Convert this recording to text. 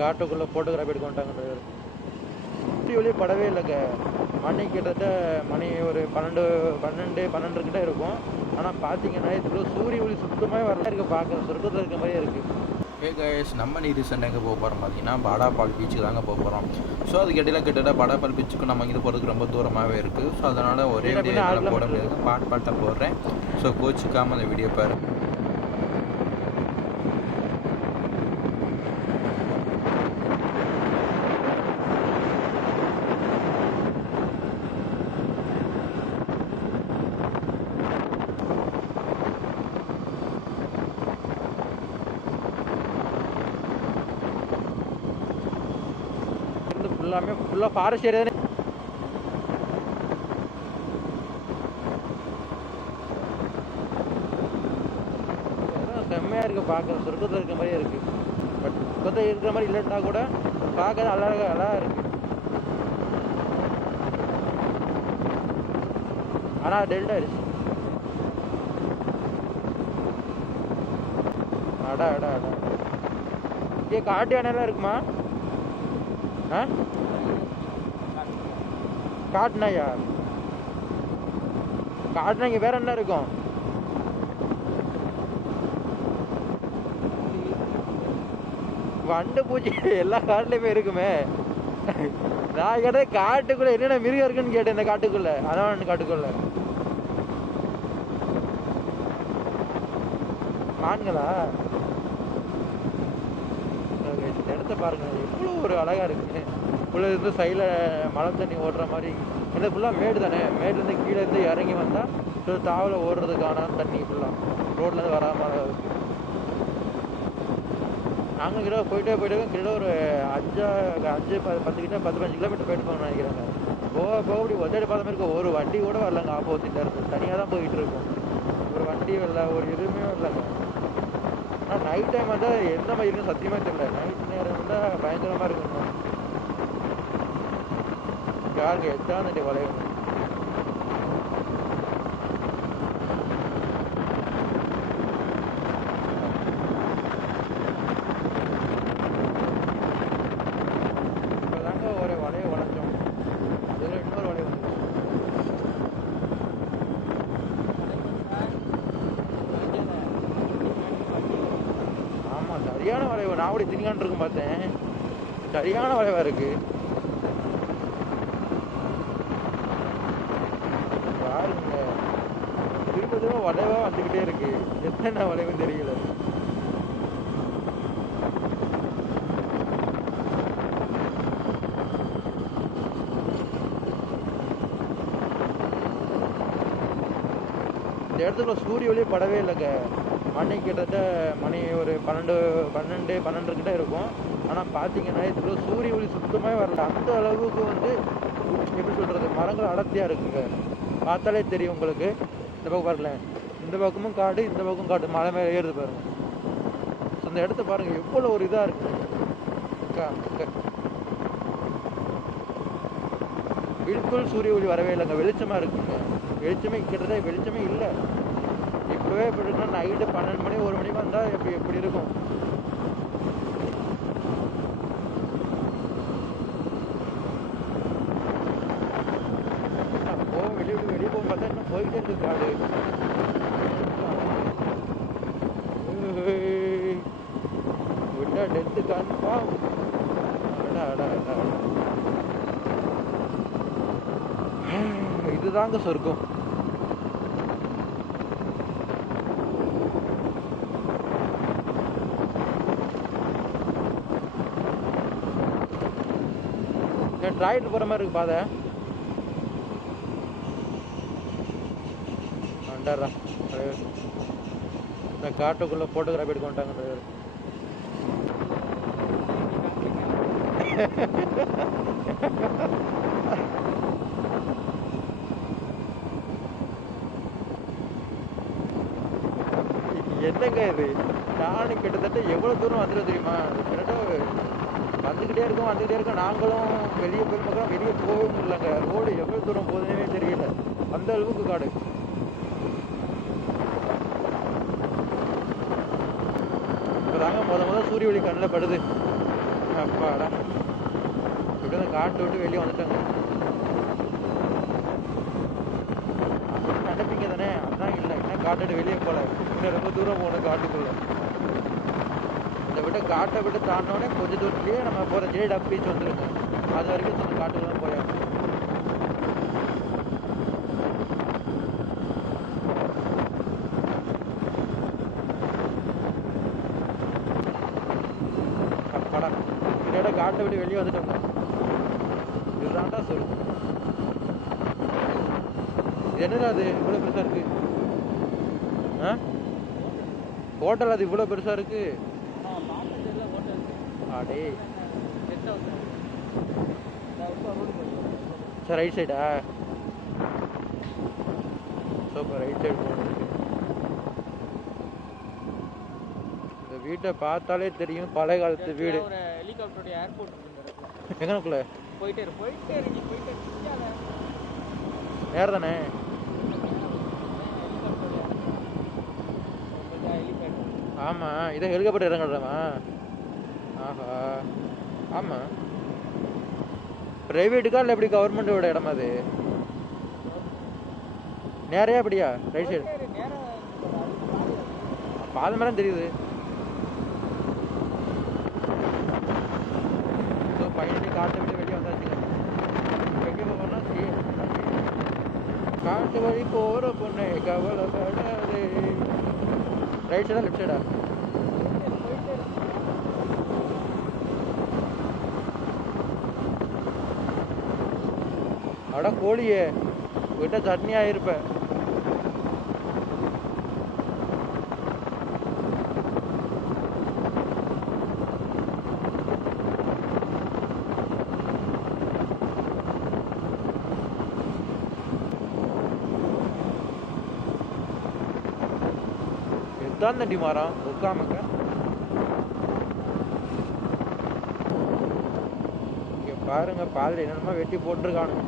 காட்டுக்குள்ளே ஃபோட்டோகிராஃபி எடுக்க வந்துட்டாங்க. ஒளியே படவே இல்லைங்க. மணி கிட்டத்தட்ட ஒரு 12 கிட்ட இருக்கும். ஆனால் பார்த்தீங்கன்னா இதுக்குள்ள சூரிய ஒளி சுத்தமாக வரல இருக்க, பார்க்க சொர்க்கத்தில் இருக்க மாதிரியே இருக்குது. ஹே கைஸ், நம்ம நீ ரீசெண்டாக எங்கே போக போகிறோம் பார்த்தீங்கன்னா பாடாபால் பீச்சுக்கு தாங்க போக போகிறோம். ஸோ அதுக்கு இடையில கிட்டத்தட்ட பாடாபால் பீச்சுக்கு நம்ம இங்கே போகிறதுக்கு ரொம்ப தூரமாகவே இருக்குது. ஸோ அதனால் ஒரே வீடியோ போட முடியாது, பாட்டாக போடுறேன். ஸோ கோச்சுக்காமல் அந்த வீடியோ பாரு. ஃபுல்லாக ஃபாரஸ்ட் ஏரியா தானே. செம்மையாக இருக்குது, பார்க்க சொர்க்கத்தில் இருக்க மாதிரியே இருக்குது. பட் சொர்க்கத்தில் இருக்கிற மாதிரி இல்லைன்னா கூட பார்க்க அழகாக இருக்குது. ஆனால் டெல்டா ஆயிடுச்சு. அடா இங்கே காட்டு யானைலாம் இருக்குமா? ஆ, காட்டுனாயா? காட்டுனா இங்கே வேற என்ன இருக்கும்? வண்டு பூச்சி எல்லா காட்டுலையுமே இருக்குமே. நான் கேட்டது காட்டுக்குள்ள என்னென்ன மிருகம் இருக்குன்னு கேட்டேன். இந்த காட்டுக்குள்ள அதான் காட்டுக்குள்ள மான்களா? இந்த இடத்த பாருங்க, எவ்வளோ ஒரு அழகா இருக்கு. ஃபுல்லாக இருந்து சைடில் மழை தண்ணி ஓடுற மாதிரி. இந்த ஃபுல்லாக மேடு தானே. மேட்லேருந்து கீழே இருந்து இறங்கி வந்தால் தாவல ஓடுறதுக்கான தண்ணி ஃபுல்லாக ரோட்லேருந்து வராமல் இருக்குது. நாங்கள் கிட்ட போயிட்டே கிட்ட ஒரு 10-15 கிலோமீட்டர் போயிட்டு போகணும்னு நினைக்கிறாங்க. போக இப்படி ஒத்தடி பார்த்த மாதிரி இருக்கும். ஒரு வண்டி கூட வரலங்க ஆப்போசிட்டில் இருக்கு. தனியாக தான் போய்கிட்டு இருக்கும். ஒரு வண்டி வரல, ஒரு எதுவுமே வரலங்க. ஆனால் நைட் டைம் வந்தால் எந்த மாதிரி இருக்குன்னு சத்தியமாக தெரியல. நைட் நேரம் வந்தால் பயங்கரமாக இருக்குங்க. யாருங்க எத்தாந்துட்டு வளையணும். இப்போதாங்க ஒரு வளைய வளைச்சோம். அதில் இன்னொரு வளைய வந்து ஆமாம், சரியான வளைவு. நான் அப்படி திணிக்கான் இருக்கும் பார்த்தேன். சரியான வளைவாக இருக்கு. பாருங்க, திரும்ப வளைவா வந்துக்கிட்டே இருக்கு. எத்தனை வளைவுன்னு தெரியல. இந்த இடத்துல சூரிய ஒளியே படவே இல்லைங்க. மணி கிட்டத்தட்ட ஒரு 12 கிட்ட இருக்கும். ஆனால் பார்த்தீங்கன்னா இதுக்குள்ள சூரிய ஒளி சுத்தமாக வரல. அந்த அளவுக்கு வந்து எப்படி சொல்கிறது, மரங்கள் அடர்த்தியாக இருக்குங்க. பார்த்தாலே தெரியும் உங்களுக்கு. இந்த பக்கம் பாருங்கள, இந்த பக்கமும் காடு, இந்த பக்கம் காடு, மலை மேலே ஏறுது பாருங்க. ஸோ இந்த இடத்த பாருங்க, எவ்வளோ ஒரு இதாக இருக்கு. பில்குல் சூரிய ஒளி வரவே இல்லைங்க. வெளிச்சமாக இருக்குங்க. வெளிச்சமே கிட்டத்தட்ட வெளிச்சமே இல்லை. இப்போவே எப்படி இருக்குன்னா நைட்டு 12 மணி 1 மணி வந்தால் எப்படி இருக்கும். வெளியே போக பார்த்தா இன்னும் போயிட்டே இருக்கு காடு. விட்டா டெத்து காணுப்பா. இதுதாங்க சொர்க்கம். டிராக்டர் போகிற மாதிரி இருக்கு பாதை. இந்த காட்டுக்குள்ளே ஃபோட்டோகிராஃபி எடுக்க வந்துட்டாங்க டிரைவர். என்னங்க இது? நானும் கிட்டத்தட்ட எவ்வளோ தூரம் வந்துடும் தெரியுமா? வந்துக்கிட்டே இருக்கோம். நாங்களும் வெளியே போய் பார்க்குறோம், வெளியே போகவே முடியலங்க. ரோடு எவ்வளோ தூரம் போகுதுன்னே தெரியல. அந்த அளவுக்கு காடு. இப்போ தாங்க முத சூரிய ஒளி கண்ணில் படுது. அப்பாடா இப்படி அந்த காட்டு விட்டு வெளியே வந்துட்டாங்க. நினைப்பீங்க தானே, அதான் இல்லை இன்னும் காட்டை விட்டு வெளியே போகல, இன்னும் ரொம்ப தூரம் போகணும் காட்டுக்குள்ள. இதை விட்டு காட்டை விட்டு தாண்டினோடனே கொஞ்சம் தூரத்துலேயே நம்ம போகிற ஜேடப் பீச் வந்துருங்க. அது வரைக்கும் அந்த காட்டுக்குள்ள தான் போயாச்சு. அப்பாடா இதோட காட்டை விட்டு வெளியே வந்துட்டோங்க. இதுதான்டா சொல்லு. இது என்னடா அது இவ்வளோ பெருசாக இருக்கு? ஆ ஹோட்டல் அது இவ்வளோ பெருசாக இருக்கு? அடே சார் ரைட் சைடா? சூப்பர் ரைட் சைடு போகணும். இந்த வீட்டை பார்த்தாலே தெரியும் பழைய காலத்து வீடு. ஒரு ஹெலிகாப்டரோட ஏர்போர்ட் இருக்கு எங்கனக்குள்ள போயிட்டே இருக்கு நேரம் தானே? ஆமாம் இதை ஹெலிகாப்டர் இறங்கலாமா? ஆஹா ஆமாம். ப்ரைவேட்டுக்கா இல்லை எப்படி கவர்மெண்ட்டோட இடமா அது? நேரையா அப்படியா? ரைட் சைடு பாதை மேலே தெரியுது. ஸோ ஃபைனலி காட்டை விட்டு வெளியே வந்தாச்சுங்க. எங்கே போகணும்னா காட்டு வழி போகிற பொண்ணு கவலைப்படாது. ரைட் சைடா லெஃப்ட் சைடா? அட கோழியே விட்ட சட்னி ஆயிருப்ப. இதுதான் தண்டி மரம் உட்காமக்க. இங்க பாருங்க பாதையில என்னென்னமோ வெட்டி போட்டிருக்கானுங்க.